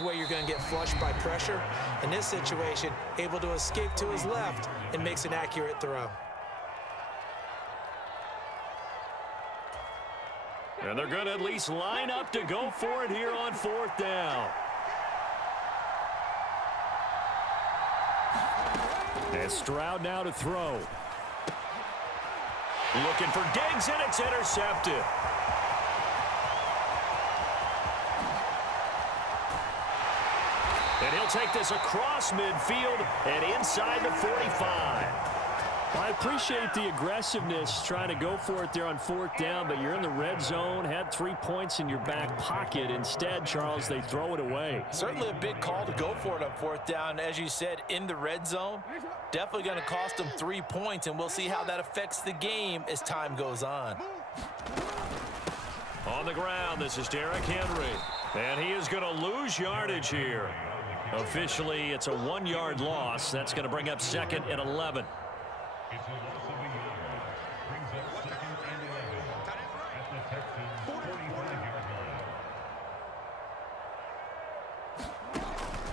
Way you're going to get flushed by pressure. In this situation, able to escape to his left and makes an accurate throw. And they're going to at least line up to go for it here on 4th down. And Stroud now to throw. Looking for Diggs, and it's intercepted. And he'll take this across midfield and inside the 45. I appreciate the aggressiveness trying to go for it there on 4th down, but you're in the red zone, had 3 points in your back pocket. Instead, Charles, they throw it away. Certainly a big call to go for it on 4th down. As you said, in the red zone, definitely going to cost them 3 points, and we'll see how that affects the game as time goes on. On the ground, this is Derrick Henry. And he is going to lose yardage here. Officially, it's a 1-yard loss. That's going to bring up 2nd and 11.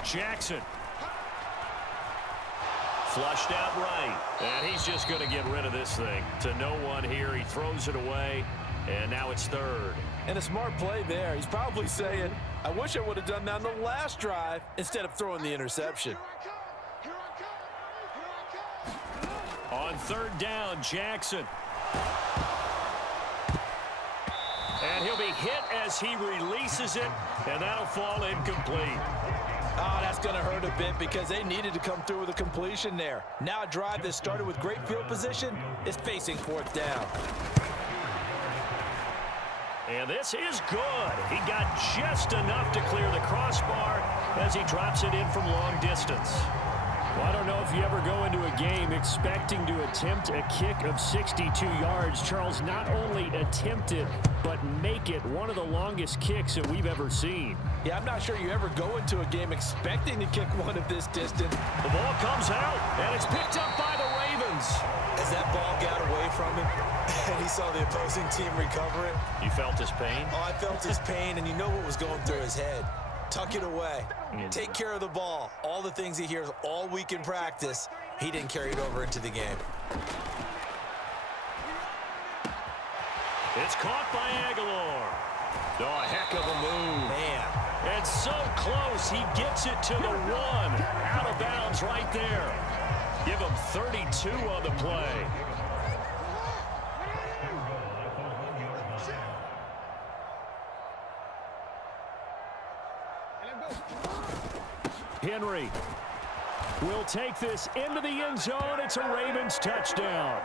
Jackson. Flushed out right. And he's just going to get rid of this thing. To no one here. He throws it away. And now it's 3rd. And a smart play there. He's probably saying, I wish I would have done that on the last drive instead of throwing the interception. On 3rd down, Jackson. And he'll be hit as he releases it, and that'll fall incomplete. Oh, that's going to hurt a bit because they needed to come through with a completion there. Now a drive that started with great field position is facing 4th down. And this is good. He got just enough to clear the crossbar as he drops it in from long distance. Well, I don't know if you ever go into a game expecting to attempt a kick of 62 yards. Charles, not only attempt it, but make it one of the longest kicks that we've ever seen. Yeah, I'm not sure you ever go into a game expecting to kick one of this distance. The ball comes out, and it's picked up by the Ravens. As that ball got away from him, and he saw the opposing team recover it. You felt his pain? Oh, I felt his pain, and you know what was going through his head. Tuck it away. Take care of the ball. All the things he hears all week in practice, he didn't carry it over into the game. It's caught by Aguilar. Oh, a heck of a move. Man. And so close, he gets it to the 1. Out of bounds right there. Give him 32 on the play. Henry will take this into the end zone. It's a Ravens touchdown.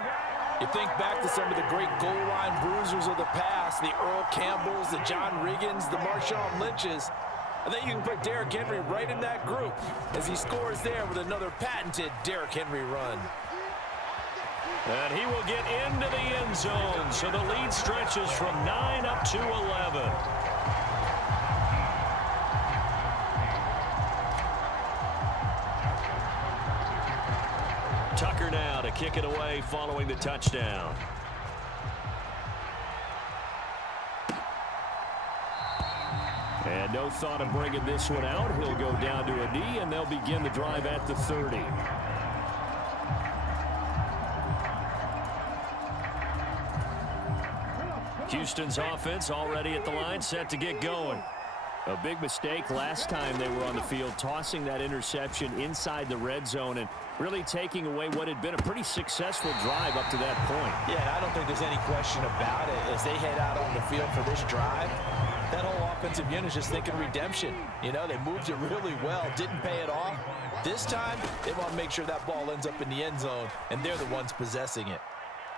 You think back to some of the great goal line bruisers of the past, the Earl Campbells, the John Riggins, the Marshawn Lynches. I think you can put Derrick Henry right in that group as he scores there with another patented Derrick Henry run. And he will get into the end zone, so the lead stretches from 9 up to 11. Tucker now to kick it away following the touchdown. And no thought of bringing this one out. He'll go down to a knee, and they'll begin the drive at the 30. Houston's offense already at the line, set to get going. A big mistake last time they were on the field, tossing that interception inside the red zone and really taking away what had been a pretty successful drive up to that point. Yeah, I don't think there's any question about it. As they head out on the field for this drive, that whole offensive unit is just thinking redemption. You know, they moved it really well, didn't pay it off. This time, they want to make sure that ball ends up in the end zone, and they're the ones possessing it.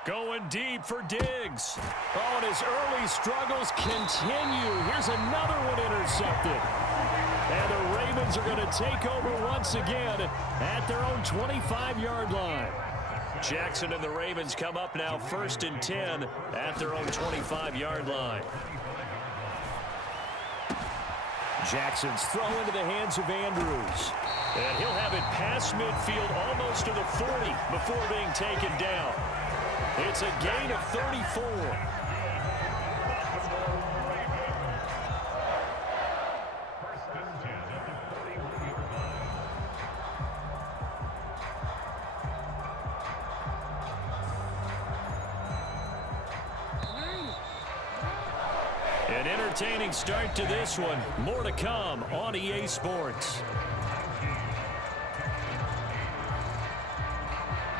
Going deep for Diggs. Oh, and his early struggles continue. Here's another one intercepted. And the Ravens are going to take over once again at their own 25-yard line. Jackson and the Ravens come up now 1st and 10 at their own 25-yard line. Jackson's throw into the hands of Andrews. And he'll have it past midfield almost to the 40 before being taken down. It's a gain of 34. An entertaining start to this one. More to come on EA Sports.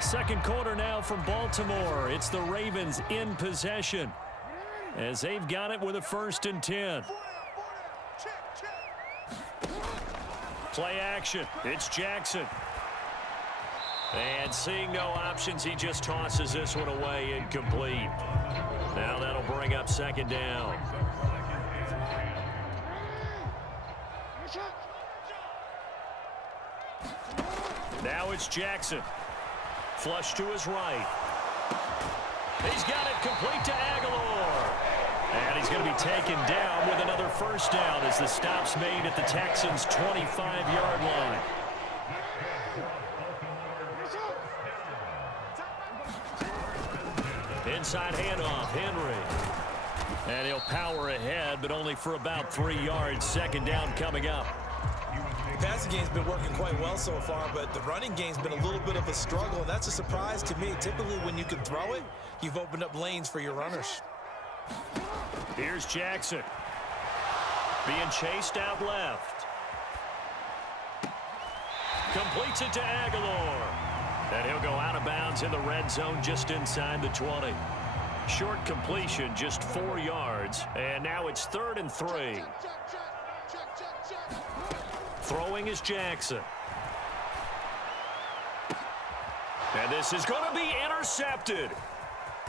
Second quarter now from Baltimore. It's the Ravens in possession as they've got it with a 1st and 10. Play action. It's Jackson. And seeing no options, he just tosses this one away incomplete. Now that'll bring up 2nd down. Now it's Jackson. Flush to his right. He's got it complete to Aguilar. And he's going to be taken down with another 1st down as the stop's made at the Texans' 25-yard line. Inside handoff, Henry. And he'll power ahead, but only for about 3 yards. 2nd down coming up. The passing game's been working quite well so far, but the running game's been a little bit of a struggle, and that's a surprise to me. Typically, when you can throw it, you've opened up lanes for your runners. Here's Jackson. Being chased out left. Completes it to Aguilar. And he'll go out of bounds in the red zone just inside the 20. Short completion, just 4 yards. And now it's 3rd and 3. Throwing is Jackson. And this is going to be intercepted.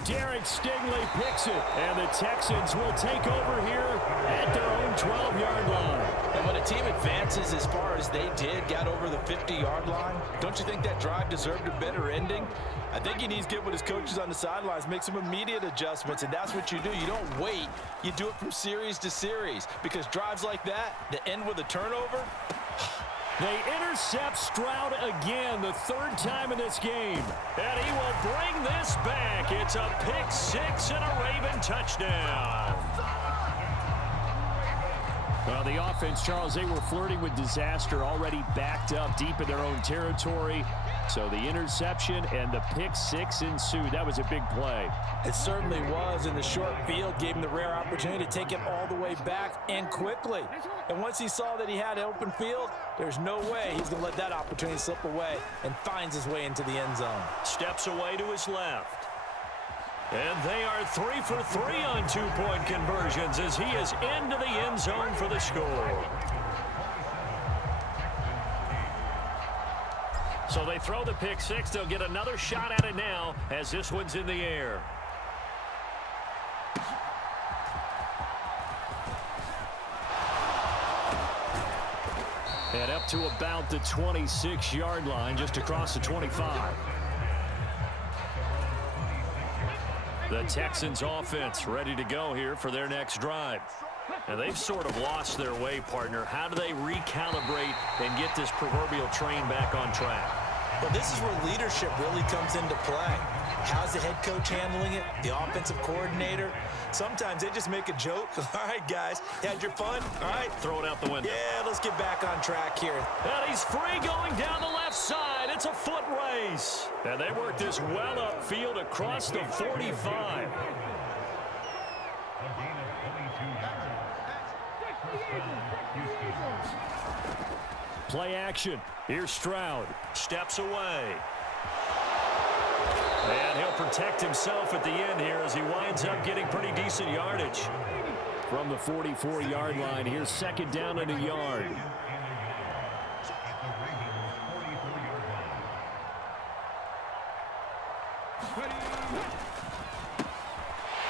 Derek Stingley picks it, and the Texans will take over here at their own 12-yard line. And when a team advances as far as they did, got over the 50-yard line, don't you think that drive deserved a better ending? I think he needs to get with his coaches on the sidelines, make some immediate adjustments, and that's what you do. You don't wait. You do it from series to series, because drives like that end with a turnover. They intercept Stroud again, the 3rd time in this game. And he will bring this back. It's a pick 6 and a Raven touchdown. Well, the offense, Charles, they were flirting with disaster, already backed up deep in their own territory. So the interception and the pick 6 ensued. That was a big play. It certainly was, and the short field gave him the rare opportunity to take it all the way back and quickly. And once he saw that he had open field, there's no way he's going to let that opportunity slip away, and finds his way into the end zone. Steps away to his left. And they are 3 for 3 on 2-point conversions as he is into the end zone for the score. So they throw the pick 6. They'll get another shot at it now as this one's in the air. And up to about the 26-yard line, just across the 25. The Texans offense ready to go here for their next drive. And they've sort of lost their way, partner. How do they recalibrate and get this proverbial train back on track? Well, this is where leadership really comes into play. How's the head coach handling it? The offensive coordinator? Sometimes they just make a joke. All right, guys, you had your fun? All right. Throw it out the window. Yeah, let's get back on track here. And he's free going down the left side. It's a foot race. And they work this well upfield across the 45. Play action. Here's Stroud. Steps away. And he'll protect himself at the end here as he winds up getting pretty decent yardage. From the 44-yard line, here's 2nd down and a yard.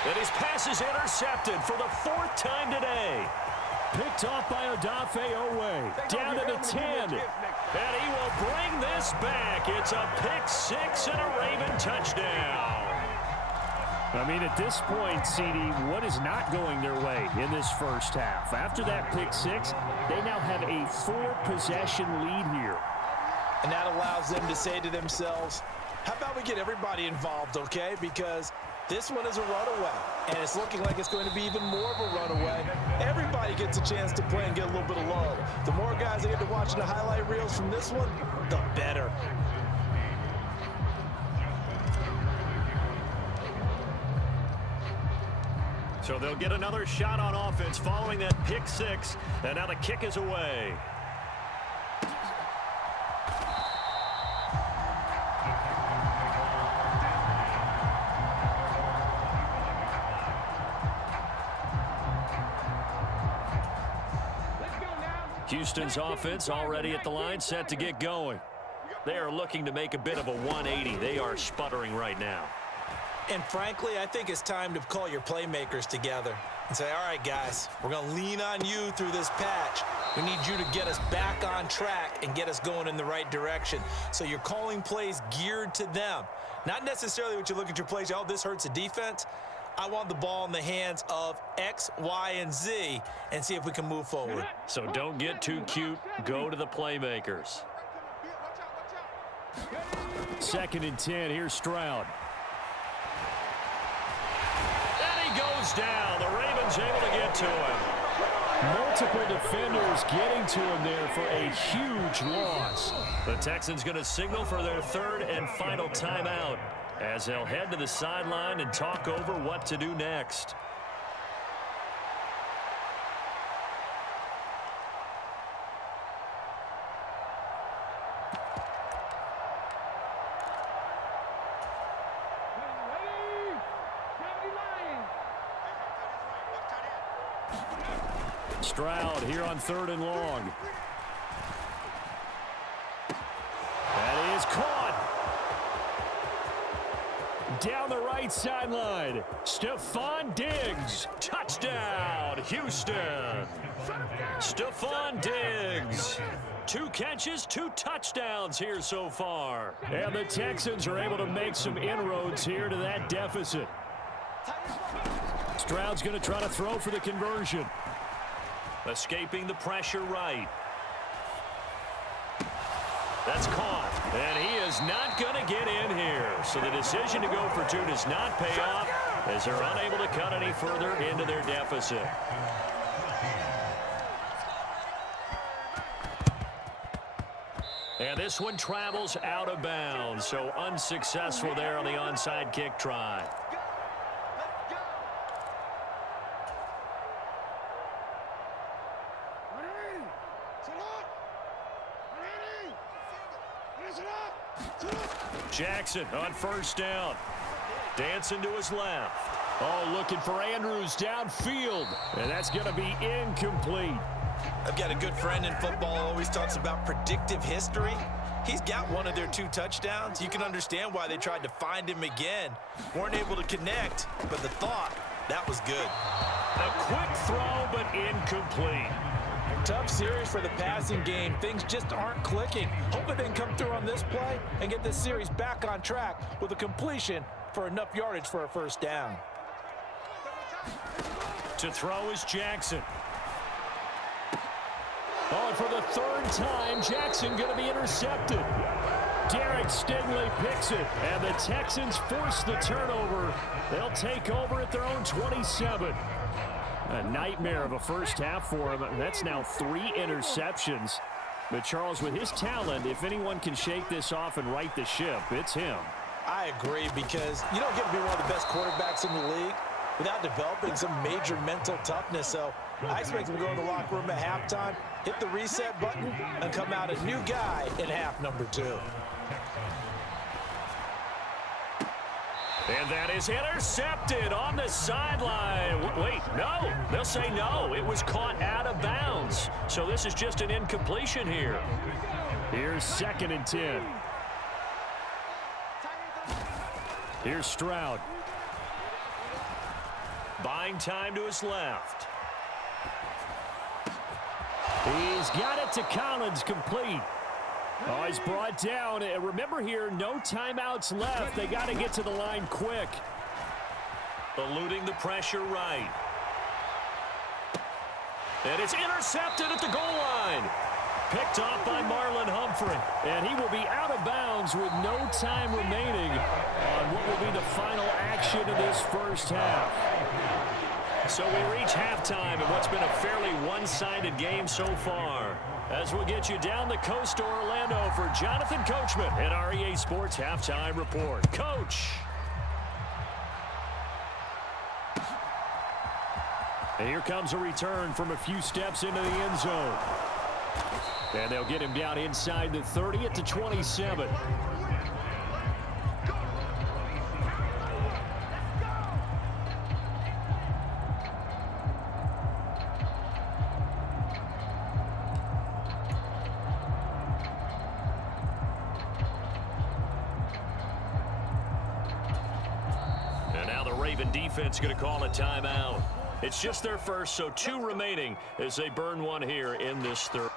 And his pass is intercepted for the 4th time today. Picked off by Odafe Owe. Down to the 10. And he will bring this back. It's a pick 6 and a Raven touchdown. I mean, at this point, CD, what is not going their way in this first half? After that pick 6, they now have a 4-possession lead here. And that allows them to say to themselves, how about we get everybody involved, okay? Because this one is a runaway, and it's looking like it's going to be even more of a runaway. Everybody gets a chance to play and get a little bit of love. The more guys that get to watching the highlight reels from this one, the better. So they'll get another shot on offense following that pick six. And now the kick is away. Houston's offense already at the line, set to get going. They are looking to make a bit of a 180. They are sputtering right now. And frankly, I think it's time to call your playmakers together and say, all right, guys, we're going to lean on you through this patch. We need you to get us back on track and get us going in the right direction. So you're calling plays geared to them. Not necessarily what you look at your plays, oh, this hurts the defense. I want the ball in the hands of X, Y, and Z and see if we can move forward. So don't get too cute. Go to the playmakers. 2nd and 10. Here's Stroud. And he goes down. The Ravens able to get to him. Multiple defenders getting to him there for a huge loss. The Texans going to signal for their 3rd and final timeout as they'll head to the sideline and talk over what to do next. Stroud here on 3rd and long. That is caught. Down the right sideline. Stephon Diggs. Touchdown, Houston. Stephon Diggs. 2 catches, 2 touchdowns here so far. And the Texans are able to make some inroads here to that deficit. Stroud's going to try to throw for the conversion. Escaping the pressure right. That's caught. And he is not going to get in here. So the decision to go for 2 does not pay off as they're unable to cut any further into their deficit. And this one travels out of bounds. So unsuccessful there on the onside kick try. Jackson on 1st down. Dancing to his left. Oh, looking for Andrews downfield. And that's going to be incomplete. I've got a good friend in football, always talks about predictive history. He's got one of their 2 touchdowns. You can understand why they tried to find him again. Weren't able to connect, but the thought, that was good. A quick throw, but incomplete. Tough series for the passing game. Things just aren't clicking. Hoping they can come through on this play and get this series back on track with a completion for enough yardage for a 1st down. To throw is Jackson. Oh, and for the 3rd time, Jackson going to be intercepted. Derek Stingley picks it, and the Texans force the turnover. They'll take over at their own 27. A nightmare of a first half for him. That's now 3 interceptions. But Charles, with his talent, if anyone can shake this off and right the ship, it's him. I agree, because you don't get to be one of the best quarterbacks in the league without developing some major mental toughness. So I expect him to go in the locker room at halftime, hit the reset button, and come out a new guy in half number 2. And that is intercepted on the sideline. Wait, no. They'll say no. It was caught out of bounds. So this is just an incompletion here. Here's 2nd and 10. Here's Stroud. Buying time to his left. He's got it to Collins, complete. Oh, he's brought down. Remember here, no timeouts left. They got to get to the line quick. Eluding the pressure right. And it's intercepted at the goal line. Picked off by Marlon Humphrey. And he will be out of bounds with no time remaining on what will be the final action of this first half. So we reach halftime in what's been a fairly one-sided game so far. As we'll get you down the coast to Orlando for Jonathan Coachman at our EA Sports Halftime Report. Coach. And here comes a return from a few steps into the end zone. And they'll get him down inside the 30 at the 27. And now the Raven defense going to call a timeout. It's just their first, so 2 remaining as they burn one here in this third.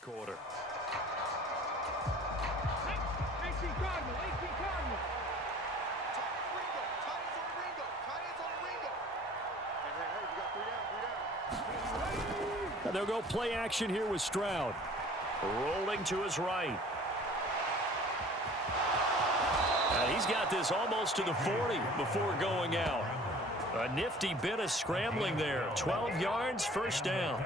Quarter. And they'll go play action here with Stroud. Rolling to his right. And he's got this almost to the 40 before going out. A nifty bit of scrambling there. 12 yards, first down.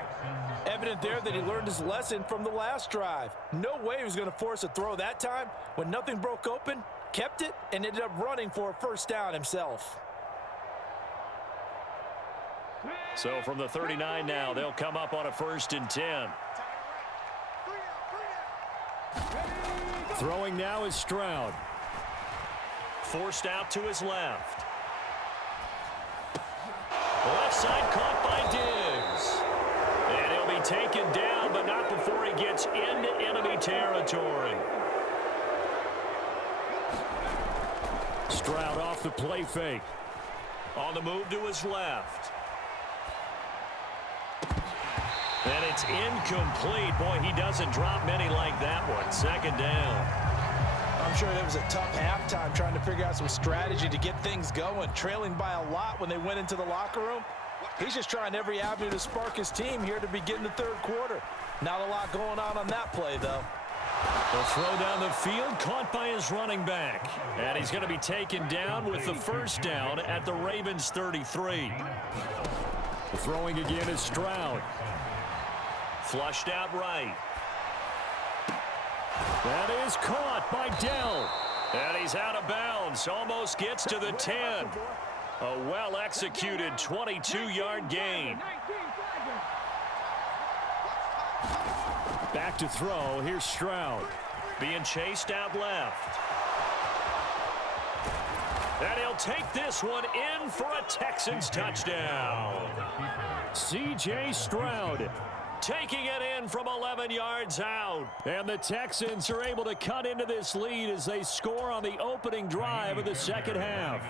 Evident there that he learned his lesson from the last drive. No way he was going to force a throw that time. When nothing broke open, kept it, and ended up running for a first down himself. So from the 39 now, they'll come up on a 1st and 10. Throwing now is Stroud. Forced out to his left. Left side caught by Diggs. And he'll be taken down, but not before he gets into enemy territory. Stroud off the play fake. On the move to his left. And it's incomplete. Boy, he doesn't drop many like that one. 2nd down. I'm sure that was a tough halftime trying to figure out some strategy to get things going. Trailing by a lot when they went into the locker room. He's just trying every avenue to spark his team here to begin the 3rd quarter. Not a lot going on that play, though. The throw down the field, caught by his running back. And he's going to be taken down with the 1st down at the Ravens 33. The throwing again is Stroud. Flushed out right. That is caught by Dell. And he's out of bounds. Almost gets to the 10. A well-executed 22-yard gain. Back to throw. Here's Stroud. Being chased out left. And he'll take this one in for a Texans touchdown. C.J. Stroud. Taking it in from 11 yards out. And the Texans are able to cut into this lead as they score on the opening drive of the 2nd half.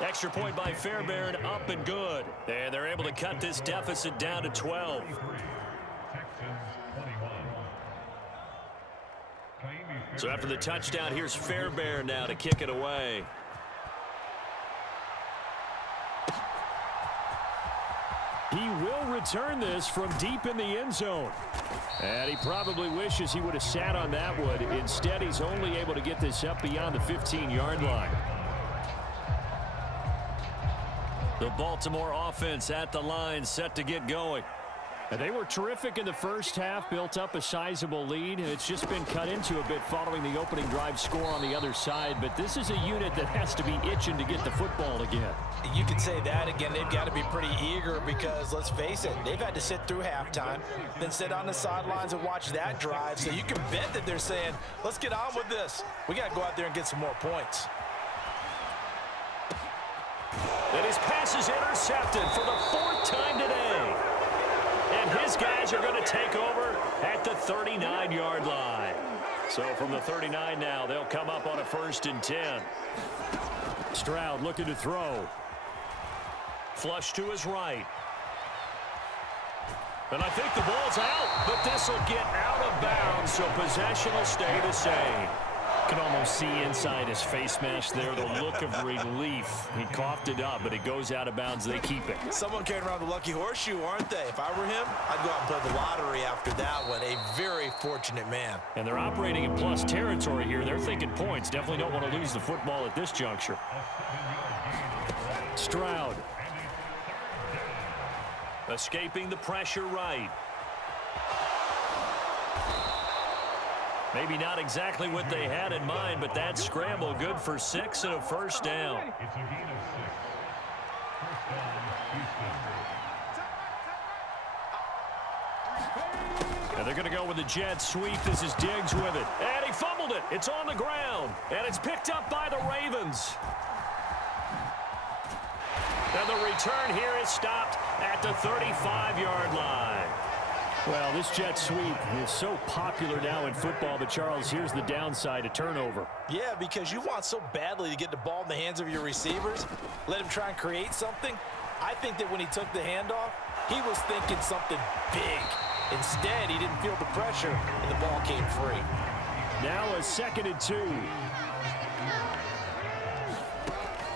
Extra point by Fairbairn, up and good. And they're able to cut this deficit down to 12. So after the touchdown, here's Fairbairn now to kick it away. He will return this from deep in the end zone. And he probably wishes he would have sat on that one. Instead, he's only able to get this up beyond the 15-yard line. The Baltimore offense at the line, set to get going. And they were terrific in the first half, built up a sizable lead, and it's just been cut into a bit following the opening drive score on the other side. But this is a unit that has to be itching to get the football again. You can say that again. They've got to be pretty eager because, let's face it, they've had to sit through halftime, then sit on the sidelines and watch that drive. So you can bet that they're saying, let's get on with this. We got to go out there and get some more points. And his pass is intercepted for the 4th time today. And his guys are going to take over at the 39-yard line. So from the 39 now, they'll come up on a 1st and 10. Stroud looking to throw. Flush to his right. And I think the ball's out, but this will get out of bounds, so possession will stay the same. Can almost see inside his face mask there the look of relief. He coughed it up, but it goes out of bounds. They keep it. Someone carrying around the lucky horseshoe, aren't they? If I were him, I'd go out and play the lottery after that one. A very fortunate man. And they're operating in plus territory here. They're thinking points. Definitely don't want to lose the football at this juncture. Stroud. Escaping the pressure right. Maybe not exactly what they had in mind, but that scramble good for 6 and a first down. And they're going to go with the jet sweep. This is Diggs with it. And he fumbled it. It's on the ground. And it's picked up by the Ravens. And the return here is stopped at the 35-yard line. Well, this jet sweep is so popular now in football, but Charles, here's the downside, a turnover. Yeah, because you want so badly to get the ball in the hands of your receivers, let him try and create something. I think that when he took the handoff, he was thinking something big. Instead, he didn't feel the pressure, and the ball came free. Now a 2nd and 2.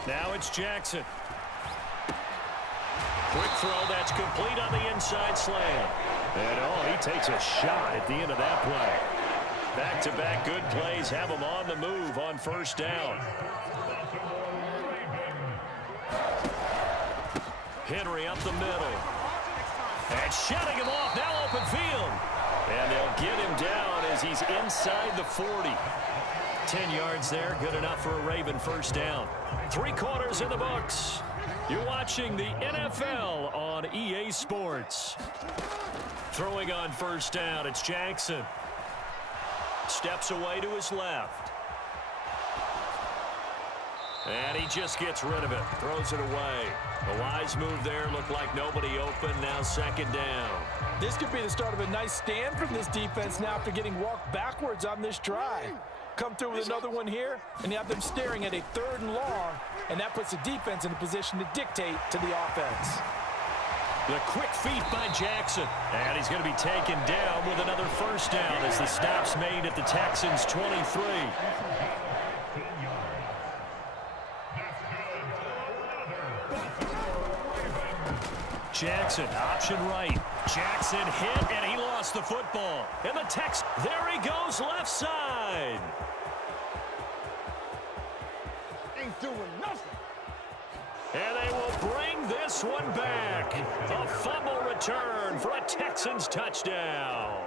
Now it's Jackson. Quick throw that's complete on the inside slant. And he takes a shot at the end of that play. Back-to-back good plays have him on the move on first down. Henry up the middle. And shutting him off, now open field. And they'll get him down as he's inside the 40. 10 yards there, good enough for a Raven first down. 3 quarters in the books. You're watching the NFL on EA Sports. Throwing on first down, it's Jackson. Steps away to his left. And he just gets rid of it, throws it away. A wise move there, looked like nobody open, now 2nd down. This could be the start of a nice stand from this defense now after getting walked backwards on this drive. Come through with another one here, and you have them staring at a 3rd and long, and that puts the defense in a position to dictate to the offense. The quick feet by Jackson. And he's going to be taken down with another first down as the stop's made at the Texans' 23. Jackson, option right. Jackson hit, and he lost the football. And the there he goes, left side. Ain't doing nothing. And they will bring this one back. A fumble return for a Texans touchdown.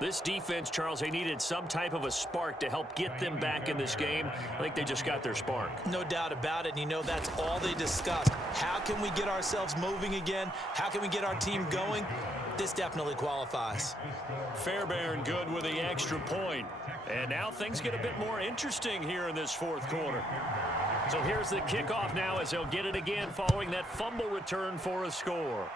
This defense, Charles, they needed some type of a spark to help get them back in this game. I think they just got their spark. No doubt about it, and you know that's all they discussed. How can we get ourselves moving again? How can we get our team going? This definitely qualifies. Fairbairn good with the extra point. And now things get a bit more interesting here in this 4th quarter. So here's the kickoff now as they'll get it again following that fumble return for a score.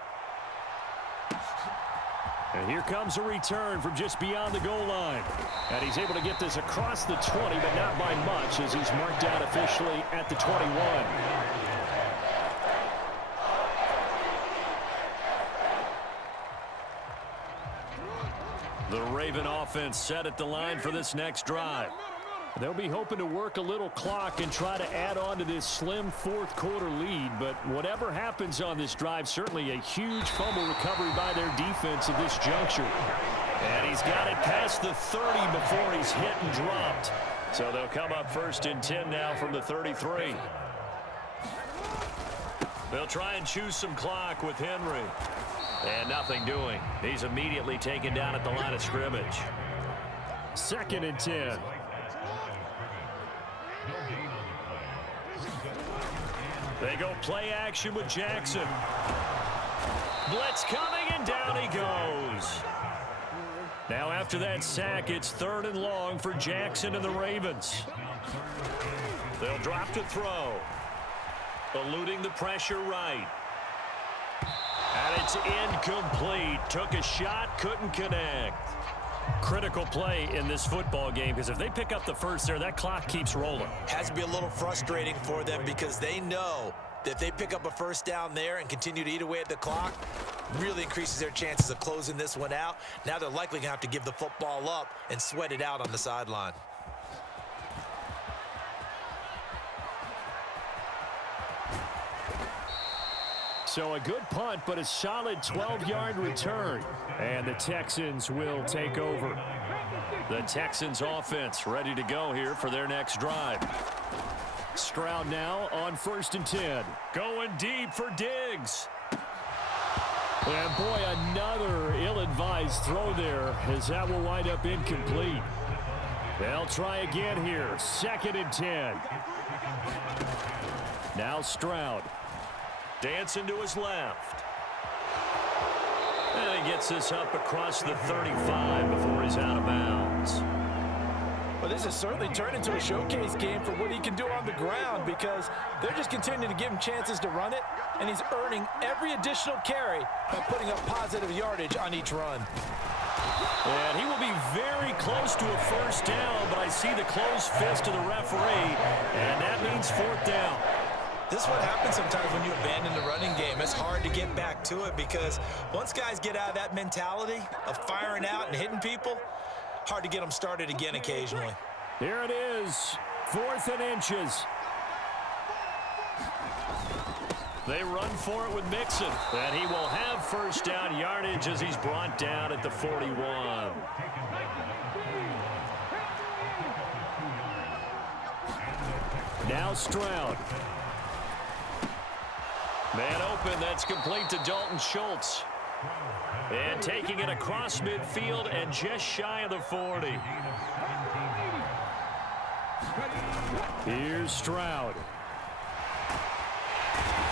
And here comes a return from just beyond the goal line. And he's able to get this across the 20, but not by much as he's marked down officially at the 21. The Raven offense set at the line for this next drive. They'll be hoping to work a little clock and try to add on to this slim 4th quarter lead. But whatever happens on this drive, certainly a huge fumble recovery by their defense at this juncture. And he's got it past the 30 before he's hit and dropped. So they'll come up 1st and 10 now from the 33. They'll try and choose some clock with Henry. And nothing doing. He's immediately taken down at the line of scrimmage. 2nd and 10. They go play action with Jackson. Blitz coming, and down he goes. Now after that sack, it's 3rd and long for Jackson and the Ravens. They'll drop to throw. Eluding the pressure right. And it's incomplete. Took a shot, couldn't connect. Critical play in this football game because if they pick up the first there, that clock keeps rolling. Has to be a little frustrating for them because they know If they pick up a first down there and continue to eat away at the clock, really increases their chances of closing this one out. Now they're likely going to have to give the football up and sweat it out on the sideline. So a good punt, but a solid 12-yard return. And the Texans will take over. The Texans offense ready to go here for their next drive. Stroud now on 1st and 10. Going deep for Diggs. And boy, another ill-advised throw there, as that will wind up incomplete. They'll try again here. 2nd and 10. Now Stroud. Dancing to his left. And he gets this up across the 35 before he's out of bounds. Well, this has certainly turned into a showcase game for what he can do on the ground, because they're just continuing to give him chances to run it, and he's earning every additional carry by putting up positive yardage on each run. And he will be very close to a first down, but I see the closed fist of the referee, and that means 4th down. This is what happens sometimes when you abandon the running game. It's hard to get back to it, because once guys get out of that mentality of firing out and hitting people, hard to get them started again occasionally. Here it is, 4th and inches. They run for it with Mixon, and he will have first down yardage as he's brought down at the 41. Now Stroud. Man open, that's complete to Dalton Schultz. And taking it across midfield and just shy of the 40. Here's Stroud.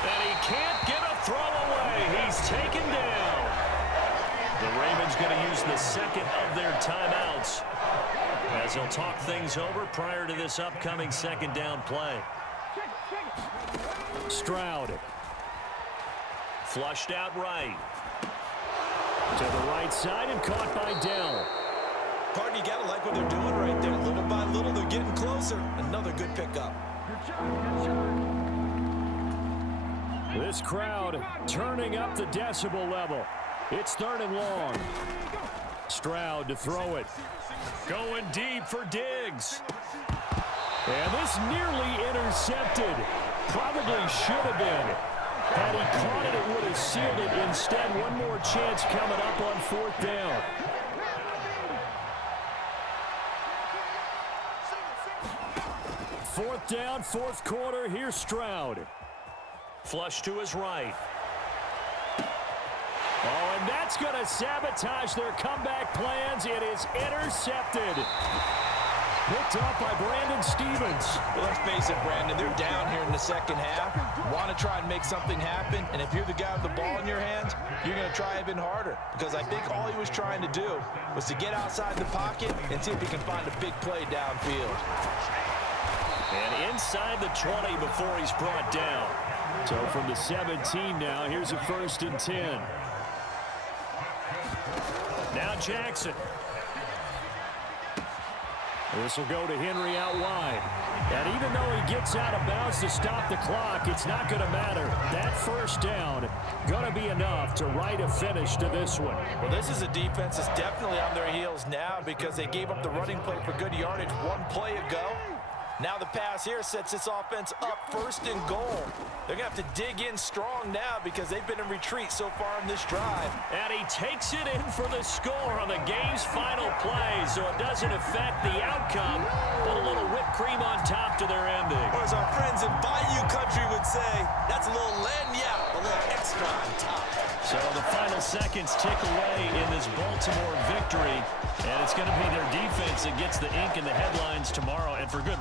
And he can't get a throw away. He's taken down. The Ravens going to use the second of their timeouts as they'll talk things over prior to this upcoming 2nd down play. Stroud. Flushed out right. To the right side and caught by Dell. Pardon, you got to like what they're doing right there. Little by little, they're getting closer. Another good pickup. This crowd turning up the decibel level. It's 3rd and long. Stroud to throw it. Going deep for Diggs. And this nearly intercepted. Probably should have been. Had he caught it, it would have sealed it. Instead, one more chance coming up on 4th down. Fourth down, 4th quarter. Here's Stroud. Flush to his right. Oh, and that's going to sabotage their comeback plans. It is intercepted. Picked up by Brandon Stevens. Well, let's face it, Brandon, they're down here in the second half. Want to try and make something happen, and if you're the guy with the ball in your hands, you're going to try even harder, because I think all he was trying to do was to get outside the pocket and see if he can find a big play downfield. And inside the 20 before he's brought down. So from the 17 now, here's a 1st and 10. Now Jackson. This will go to Henry out wide. And even though he gets out of bounds to stop the clock, it's not going to matter. That first down going to be enough to write a finish to this one. Well, this is a defense that's definitely on their heels now, because they gave up the running play for good yardage one play ago. Now the pass here sets this offense up 1st and goal. They're going to have to dig in strong now, because they've been in retreat so far in this drive. And he takes it in for the score on the game's final play, so it doesn't affect the outcome, but a little whipped cream on top to their ending. Or as our friends in Bayou Country would say, that's a little lagniappe, a little extra on top. So the final seconds tick away in this Baltimore victory, and it's going to be their defense that gets the ink in the headlines tomorrow, and for good